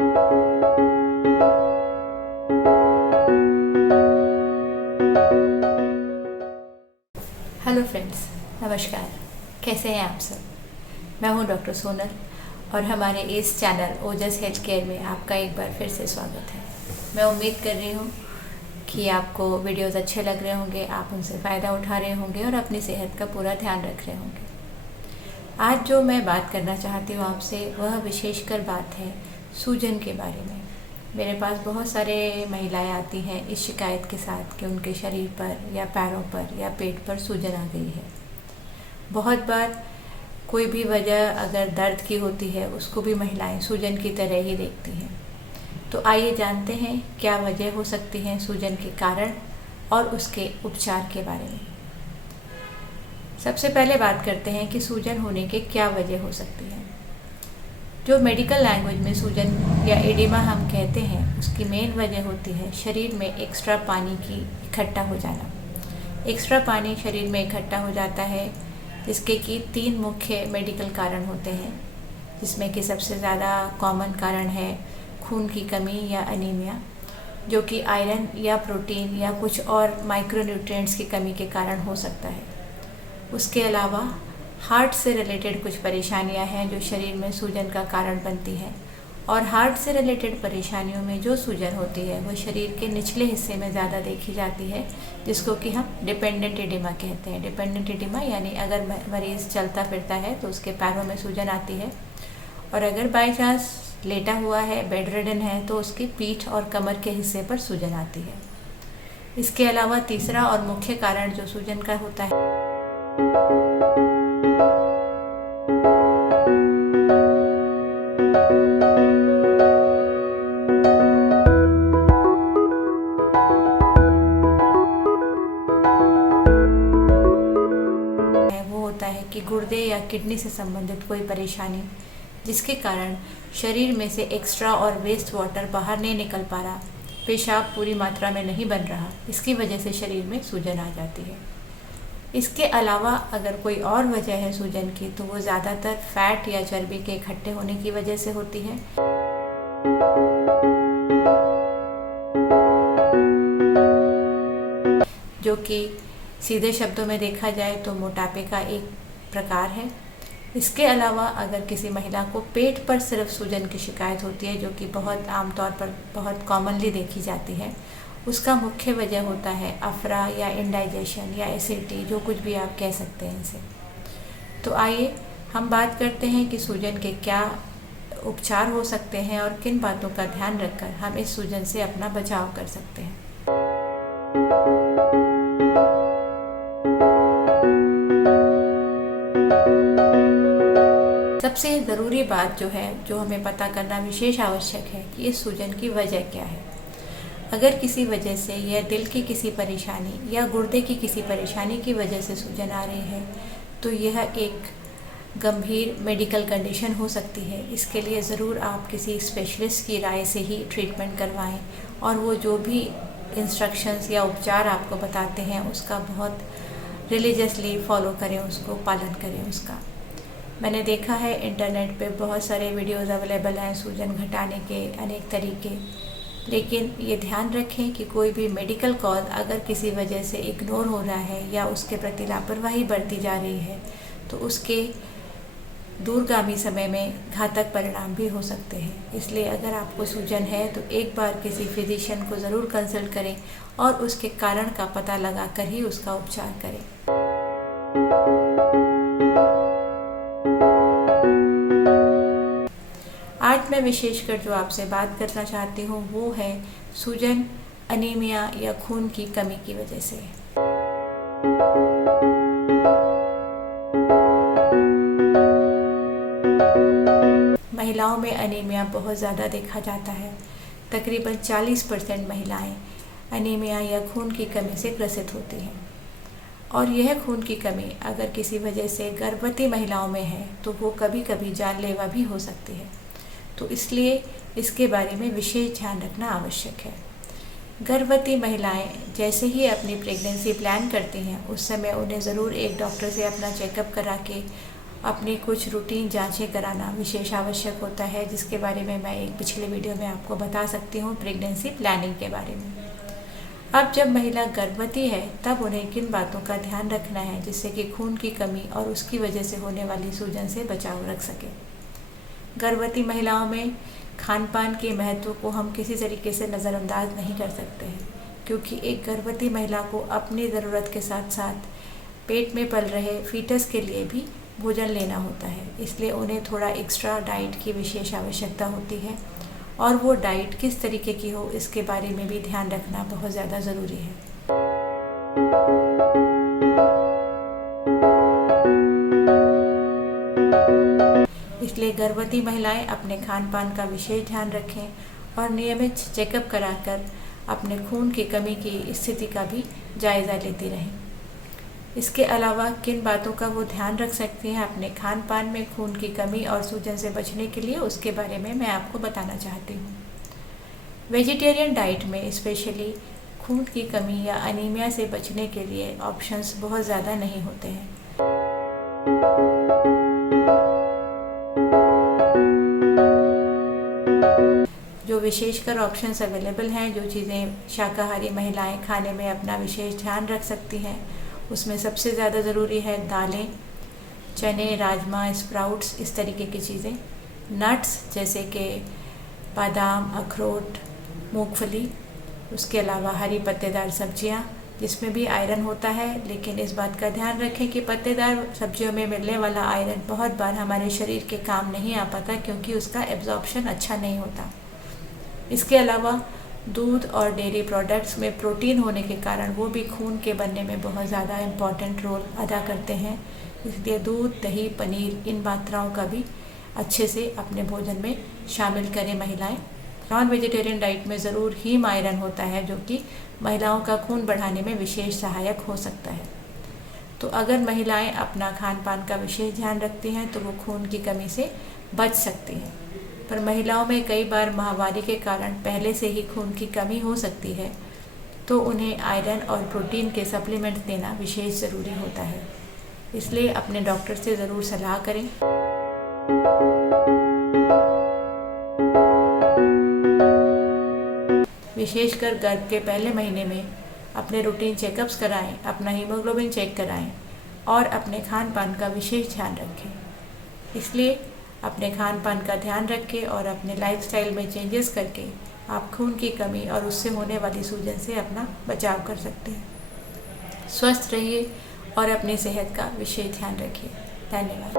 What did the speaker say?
Hello friends, नमस्कार। कैसे हैं आप सब? मैं हूं डॉक्टर सोनल और हमारे इस चैनल ओजस हेल्थ केयर में आपका एक बार फिर से स्वागत है। मैं उम्मीद कर रही हूं कि आपको वीडियोस अच्छे लग रहे होंगे, आप उनसे फ़ायदा उठा रहे होंगे और अपनी सेहत का पूरा ध्यान रख रहे होंगे। आज जो मैं बात करना चाहती हूँ आपसे, वह विशेषकर बात है सूजन के बारे में। मेरे पास बहुत सारे महिलाएं आती हैं इस शिकायत के साथ कि उनके शरीर पर या पैरों पर या पेट पर सूजन आ गई है। बहुत बार कोई भी वजह अगर दर्द की होती है, उसको भी महिलाएं सूजन की तरह ही देखती हैं। तो आइए जानते हैं क्या वजह हो सकती है सूजन के कारण और उसके उपचार के बारे में। सबसे पहले बात करते हैं कि सूजन होने के क्या वजह हो सकती है। जो मेडिकल लैंग्वेज में सूजन या एडिमा हम कहते हैं, उसकी मेन वजह होती है शरीर में एक्स्ट्रा पानी की इकट्ठा हो जाना। एक्स्ट्रा पानी शरीर में इकट्ठा हो जाता है, जिसके कि 3 मुख्य मेडिकल कारण होते हैं, जिसमें कि सबसे ज़्यादा कॉमन कारण है खून की कमी या अनीमिया, जो कि आयरन या प्रोटीन या कुछ और माइक्रोन्यूट्रिएंट्स की कमी के कारण हो सकता है। उसके अलावा हार्ट से रिलेटेड कुछ परेशानियां हैं जो शरीर में सूजन का कारण बनती हैं, और हार्ट से रिलेटेड परेशानियों में जो सूजन होती है वो शरीर के निचले हिस्से में ज़्यादा देखी जाती है, जिसको कि हम डिपेंडेंट एडिमा कहते हैं। डिपेंडेंट एडिमा यानी अगर मरीज़ चलता फिरता है तो उसके पैरों में सूजन आती है, और अगर बाई चांस लेटा हुआ है, बेड रिडन है, तो उसकी पीठ और कमर के हिस्से पर सूजन आती है। इसके अलावा तीसरा और मुख्य कारण जो सूजन का होता है, कि गुर्दे या किडनी से संबंधित कोई परेशानी, जिसके कारण शरीर में से एक्स्ट्रा और वेस्ट वाटर बाहर नहीं निकल पा रहा, पेशाब पूरी मात्रा में नहीं बन रहा, इसकी वजह से शरीर में सूजन आ जाती है। इसके अलावा अगर कोई और वजह है सूजन की, तो वो ज़्यादातर फैट या चर्बी के इकट्ठे होने की वजह से होती है। जो कि सीधे शब्दों में देखा जाए तो मोटापे का एक प्रकार है। इसके अलावा अगर किसी महिला को पेट पर सिर्फ सूजन की शिकायत होती है, जो कि बहुत आमतौर पर बहुत कॉमनली देखी जाती है, उसका मुख्य वजह होता है अफरा या इंडाइजेशन या एसिडिटी, जो कुछ भी आप कह सकते हैं इसे। तो आइए हम बात करते हैं कि सूजन के क्या उपचार हो सकते हैं और किन बातों का ध्यान रखकर हम इस सूजन से अपना बचाव कर सकते हैं। सबसे ज़रूरी बात जो है, जो हमें पता करना विशेष आवश्यक है कि इस सूजन की वजह क्या है। अगर किसी वजह से यह दिल की किसी परेशानी या गुर्दे की किसी परेशानी की वजह से सूजन आ रही है, तो यह एक गंभीर मेडिकल कंडीशन हो सकती है। इसके लिए ज़रूर आप किसी स्पेशलिस्ट की राय से ही ट्रीटमेंट करवाएं, और वो जो भी इंस्ट्रक्शंस या उपचार आपको बताते हैं उसका बहुत रिलीजियसली फॉलो करें, उसको पालन करें उसका। मैंने देखा है इंटरनेट पे बहुत सारे वीडियोज़ अवेलेबल हैं सूजन घटाने के अनेक तरीके, लेकिन ये ध्यान रखें कि कोई भी मेडिकल कॉज अगर किसी वजह से इग्नोर हो रहा है या उसके प्रति लापरवाही बरती जा रही है, तो उसके दूरगामी समय में घातक परिणाम भी हो सकते हैं। इसलिए अगर आपको सूजन है तो एक बार किसी फिजिशियन को ज़रूर कंसल्ट करें और उसके कारण का पता लगाकर ही उसका उपचार करें। आज मैं विशेषकर जो आपसे बात करना चाहती हूँ वो है सूजन अनीमिया या खून की कमी की वजह से। महिलाओं में अनीमिया बहुत ज़्यादा देखा जाता है। तकरीबन 40% महिलाएं अनीमिया या खून की कमी से ग्रसित होती हैं, और यह खून की कमी अगर किसी वजह से गर्भवती महिलाओं में है तो वो कभी कभी जानलेवा भी हो सकती है। तो इसलिए इसके बारे में विशेष ध्यान रखना आवश्यक है। गर्भवती महिलाएं जैसे ही अपनी प्रेगनेंसी प्लान करती हैं, उस समय उन्हें ज़रूर एक डॉक्टर से अपना चेकअप करा के अपनी कुछ रूटीन जांचें कराना विशेष आवश्यक होता है, जिसके बारे में मैं एक पिछले वीडियो में आपको बता सकती हूँ, प्रेगनेंसी प्लानिंग के बारे में। अब जब महिला गर्भवती है तब उन्हें किन बातों का ध्यान रखना है जिससे कि खून की कमी और उसकी वजह से होने वाली सूजन से बचाव रख सके। गर्भवती महिलाओं में खान पान के महत्व को हम किसी तरीके से नज़रअंदाज नहीं कर सकते हैं, क्योंकि एक गर्भवती महिला को अपनी ज़रूरत के साथ साथ पेट में पल रहे फीटस के लिए भी भोजन लेना होता है। इसलिए उन्हें थोड़ा एक्स्ट्रा डाइट की विशेष आवश्यकता होती है, और वो डाइट किस तरीके की हो इसके बारे में भी ध्यान रखना बहुत ज़्यादा ज़रूरी है। इसलिए गर्भवती महिलाएं अपने खान पान का विशेष ध्यान रखें और नियमित चेकअप कराकर अपने खून की कमी की स्थिति का भी जायज़ा लेती रहें। इसके अलावा किन बातों का वो ध्यान रख सकती हैं अपने खान पान में खून की कमी और सूजन से बचने के लिए, उसके बारे में मैं आपको बताना चाहती हूँ। वेजिटेरियन डाइट में स्पेशली खून की कमी या अनीमिया से बचने के लिए ऑप्शंस बहुत ज़्यादा नहीं होते हैं। जो विशेषकर ऑप्शंस अवेलेबल हैं, जो चीज़ें शाकाहारी महिलाएं खाने में अपना विशेष ध्यान रख सकती हैं, उसमें सबसे ज़्यादा ज़रूरी है दालें, चने, राजमा, स्प्राउट्स, इस तरीके की चीज़ें। नट्स जैसे कि बादाम, अखरोट, मूंगफली, उसके अलावा हरी पत्तेदार सब्जियां जिसमें भी आयरन होता है, लेकिन इस बात का ध्यान रखें कि पत्तेदार सब्जियों में मिलने वाला आयरन बहुत बार हमारे शरीर के काम नहीं आ पाता, क्योंकि उसका एब्जॉर्प्शन अच्छा नहीं होता। इसके अलावा दूध और डेयरी प्रोडक्ट्स में प्रोटीन होने के कारण वो भी खून के बनने में बहुत ज़्यादा इम्पॉर्टेंट रोल अदा करते हैं। इसलिए दूध, दही, पनीर, इन मात्राओं का भी अच्छे से अपने भोजन में शामिल करें महिलाएं। नॉन वेजिटेरियन डाइट में ज़रूर हीम आयरन होता है, जो कि महिलाओं का खून बढ़ाने में विशेष सहायक हो सकता है। तो अगर महिलाएं अपना खान पान का विशेष ध्यान रखती हैं तो वो खून की कमी से बच सकती हैं। पर महिलाओं में कई बार माहवारी के कारण पहले से ही खून की कमी हो सकती है, तो उन्हें आयरन और प्रोटीन के सप्लीमेंट देना विशेष ज़रूरी होता है। इसलिए अपने डॉक्टर से ज़रूर सलाह करें। विशेषकर गर्भ के पहले महीने में अपने रूटीन चेकअप्स कराएं, अपना हीमोग्लोबिन चेक कराएं और अपने खान पान का विशेष ध्यान रखें। इसलिए अपने खान पान का ध्यान रखें और अपने लाइफस्टाइल में चेंजेस करके आप खून की कमी और उससे होने वाली सूजन से अपना बचाव कर सकते हैं। स्वस्थ रहिए और अपनी सेहत का विशेष ध्यान रखिए। धन्यवाद।